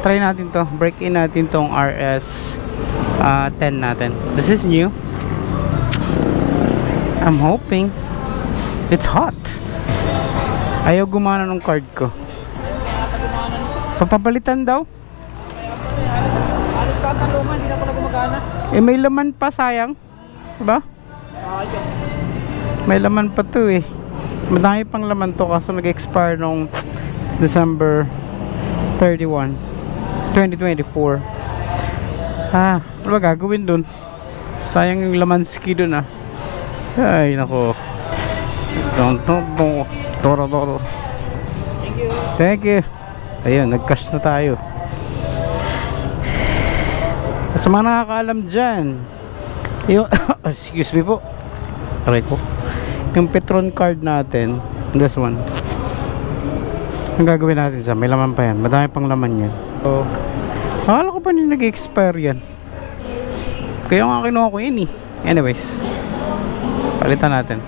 try natin to, break in natin tong RS 10 natin. This is new. I'm hoping. It's hot. Ayaw gumana ng card ko. Papapalitan daw. Eh may laman pa, sayang. Diba? May laman pa to eh. Madami pang laman to kaso nag-expire nung December 31, 2024. Ano ba gagawin dun? Sayang yung laman ski dun ah. Ay nako. Toro. Thank you. Ayun, nag-cash na tayo. Sa mga nakakaalam dyan, yung excuse me po. Aray ko. Yung Petron card natin, this one. Ang gagawin natin sa, may laman pa yan. Madami pang laman yan. So, akala ko pa nyung nag-expire yan. Kaya nga kinuha ko yun eh. Anyways, palitan natin.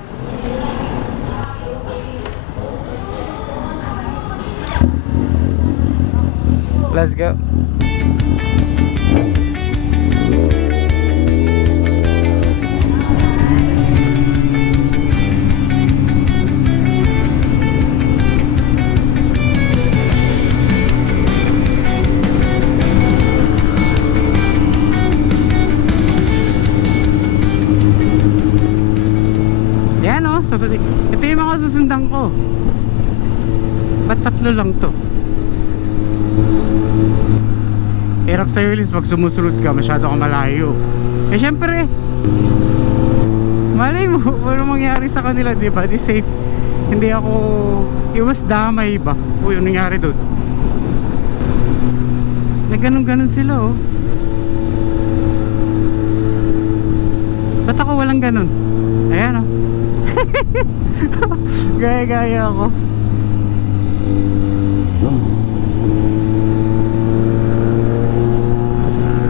Let's go. Yan o, ito yung mga susundan ko. Ba't tatlo lang to? Hirap sa'yo Liz pag sumusunod ka, masyado ka malayo. Eh syempre, malay mo, walang mangyari sa kanila, diba? Di safe. Hindi ako, iwas damay ba? O yung nangyari doon. Nagganon-ganon sila oh. Ba't ako walang ganon? Ayan oh. Gaya-gaya ako.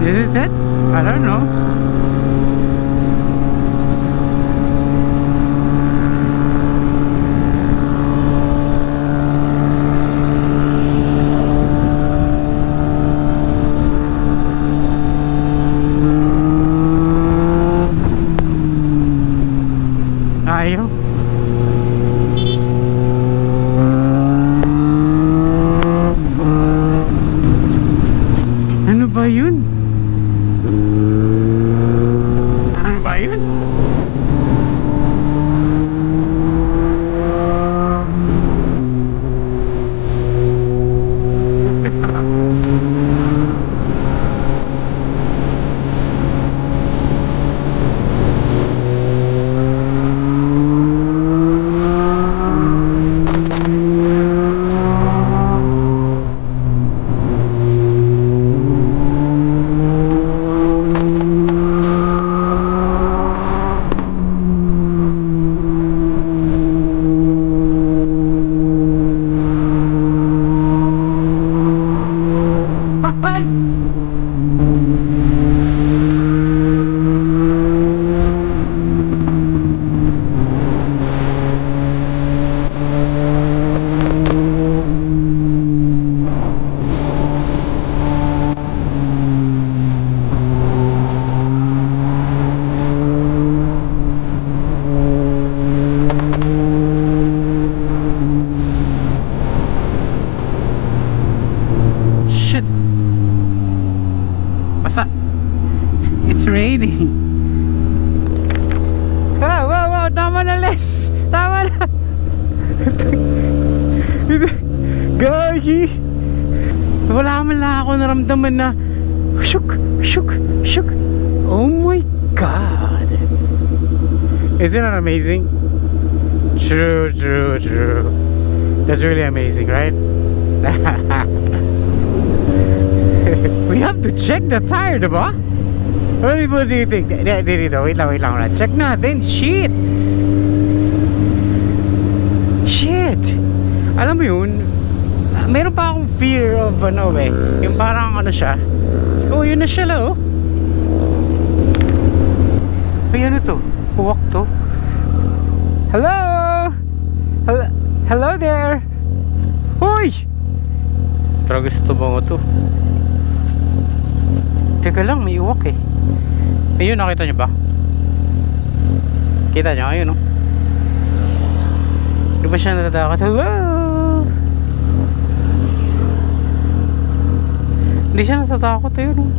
This is it? I don't know. Ayaw. Ano ba yun? Ano ba yun? It's raining. Wow, tama na Les. Tama na. Gagi. Wala man lang ako naramdaman na shuk. Oh my God. Isn't that amazing? True. That's really amazing, right? We have to check the tire, diba? What do you think? Dito, wait lang. Check natin. Shit! Alam mo yun, meron pa akong fear of yung parang siya. Oh, yun na siya oh. Ay, ano to? Huwak to. Hello there. Uy! Pero gusto mo to. Teka lang, may uwak eh. Ayun, nakita nyo ba? Kita nyo, ayun, no? Di ba siya natatakas? Hello! Hindi siya natatakot, ayun, no?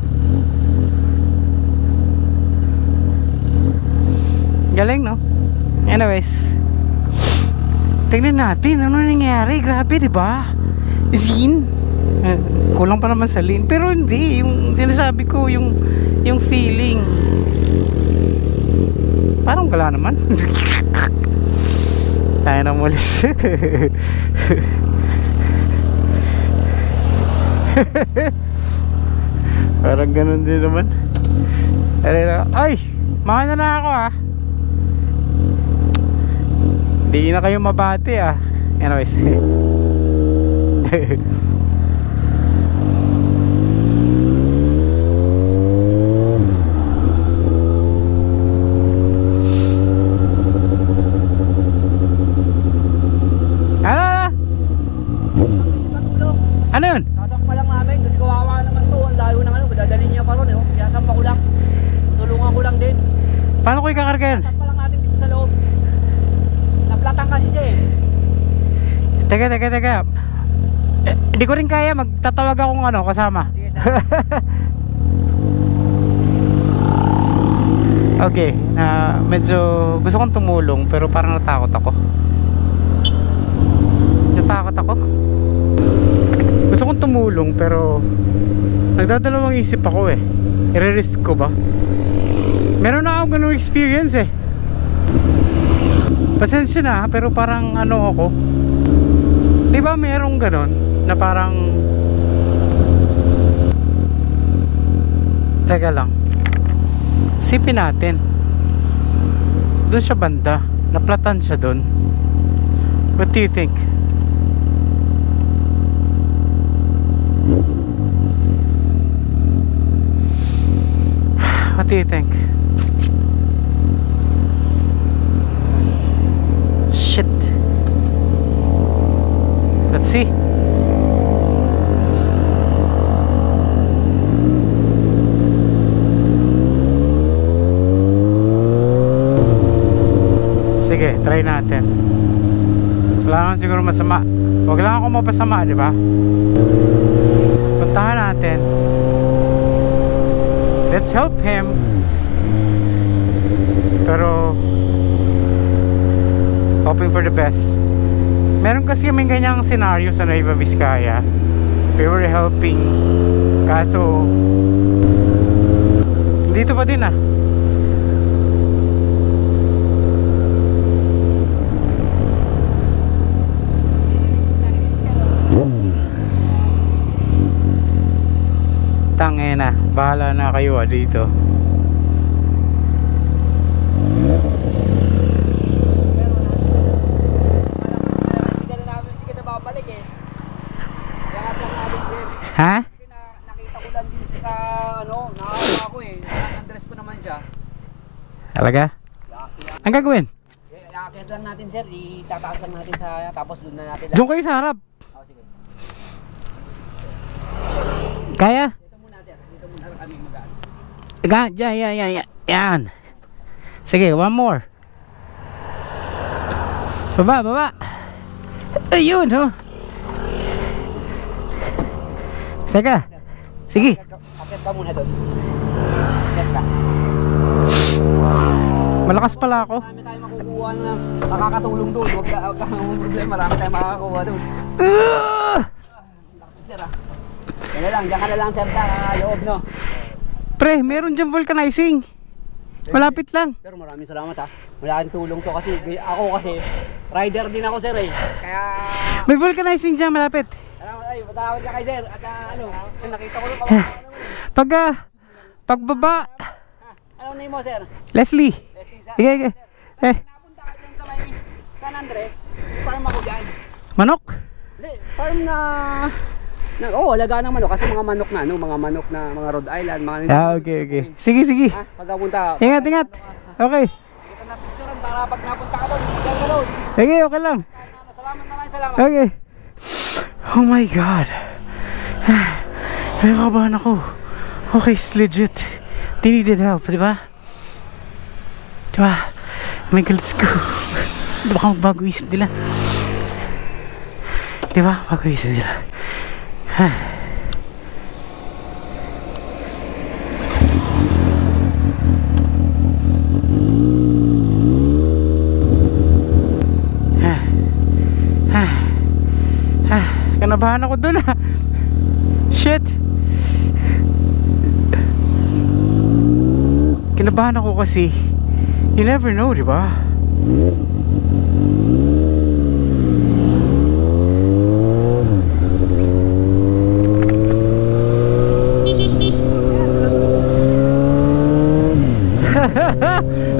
Galing, no? Anyways, tingnan natin ano nangyari. Grabe, di ba? Zin, kulang pa naman sa lean, pero hindi yung sinasabi ko, yung feeling parang wala naman. Tayo na mulis. Parang ganun din naman. Ay, mahal na ako ah. Hindi na kayo mabati ah. Anyways. Ano yun? Sasampa lang namin kasi kawawa naman to. Ang layo ng ano, dadalhin niya pa ron eh. Kaya sampa ko lang. Tulungan ko lang din. Paano ko ikakargayan? Sasampa lang natin dito sa loob. Naplatang kasi siya eh. Teka. Hindi ko rin kaya. Magtatawag akong ano, kasama. Sige, sige. Okay. Medyo gusto kong tumulong pero parang natakot ako. Gusto kong tumulong pero nagdadalawang isip ako eh. I-risk ko ba? Meron na ako ganung experience eh. Pasensya na pero parang ano ako. Diba merong ganon na parang teka lang, sipin natin doon siya banda, naplatan siya doon. What do you think? What do you think? Shit. Let's see. Sige, try natin. Wala naman siguro masama. Huwag lang ako mapasama, di ba? Puntahan natin. Let's help him. Pero hoping for the best. Meron kasi kaming ganyang scenario sa Nueva Vizcaya. We were helping. Kaso dito pa din ah. Tangina, bahala na kayo ah dito. Ha? Kasi nakita ko lang din siya sa ano, nakakita ako eh. Naka-undress ko naman siya. Talaga? Ang gagawin? Iaakit lang natin sir, itataas lang natin sa tapos doon na natin. Doon kayo sa harap. Oh, sige. Kaya? Dito muna sir, dito muna kami mag-aan. Yan. Sige, one more. Baba. Ayun, oh. Teka. Sige. Akit ka muna doon. Akit ka. Malakas pala ako. Marami tayong makukuha na makakatulong doon. Huwag ka problema, marami tayong makakakuha doon. Sir ah. Yan lang, diyan ka na lang sir sa loob no. Pre, meron dyan vulcanizing. Malapit lang. Sir, maraming salamat ha. Malaking tulong to kasi ako rider din ako sir eh. Kaya May vulcanizing dyan malapit. ay, patawad ka kay sir at ano, nakita ko lang Pagbaba. Anong name mo sir? Leslie. Sige. Napunta ka dyan sa may San Andres, farm ako dyan. Manok? Hindi, farm na alaga ng manok kasi mga manok na, no? Mga manok na, mga Rhode Island, mga Okay. Sige. Ha? Pagkapunta. Ingat. Okay. Kita na picturean para pag napunta ka doon, diyan ka doon. Okay, okay lang. Salamat. Okay. Oh my God. Nakabahan ako. Okay, it's legit. They needed help, di ba? Di ba? Oh my God, let's go. Baka magbago isip nila. Di ba? Bago isip nila. Kanabahan ako dun ah. Shit. Kinabahan ako kasi you never know, di ba?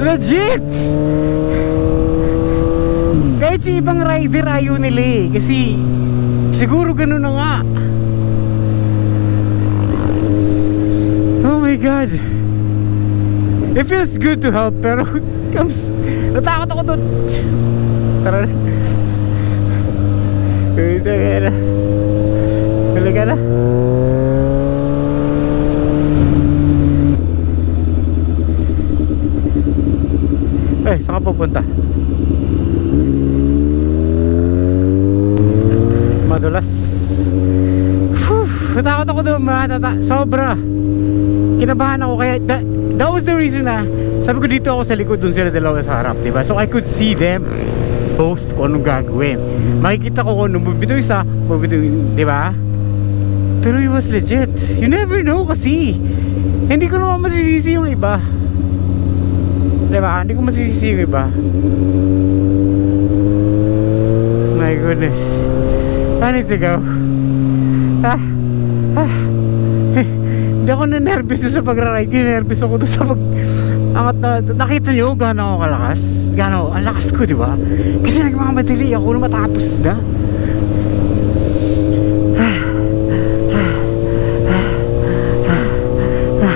Legit! Kahit si ibang rider ayaw nila eh. Kasi siguro ganun na nga. Oh my God. It feels good to help, pero natakot ako doon. Tara na. Kaya na. Huli ka na. Eh, saan ka pupunta? Madulas. Natakot ako doon, sobra. Kinabahan ako kaya that was the reason na sabi ko dito ako sa likod, dun sila dalawa sa harap, diba? So I could see them both kung anong gagawin. Makikita ko kung anong bubito isa, bubito, diba? Pero it was legit. You never know kasi hindi ko naman masisisi yung iba, diba? Hindi ko masisisi yung iba. My goodness, I need to go. Hindi ako na-nervous sa pagra-ride. Nervous ako doon sa angat na. Nakita nyo gaano ako kalakas? Gaano, ang lakas ko, di ba? Kasi nagmamadali ako na matapos na.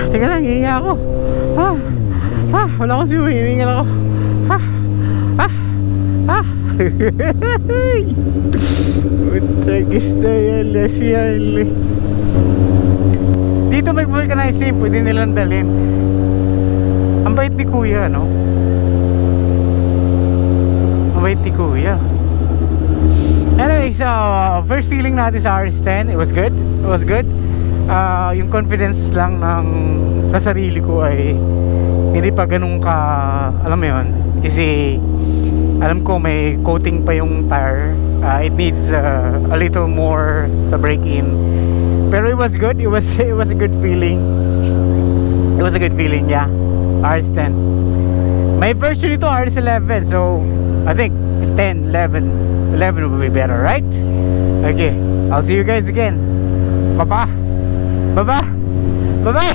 Teka lang, hihinga ako. Wala akong siya, hihinga ako. Utragis na yan, lasyan. Dito may vulcanizing, pwede nilang dalhin. Ang bait ni kuya, no? Ang bait ni kuya. Anyway, so first feeling natin sa RS10, it was good. It was good. Yung confidence lang ng sa sarili ko ay hindi pa ganun ka, alam mo yun, kasi alam ko may coating pa yung tire. It needs a little more sa break-in. Pero it was good. It was a good feeling. It was a good feeling, yeah. RS10. My version ito RS11, so I think 10, 11 will be better, right? Okay, I'll see you guys again. Bye-bye. Bye-bye. Bye-bye.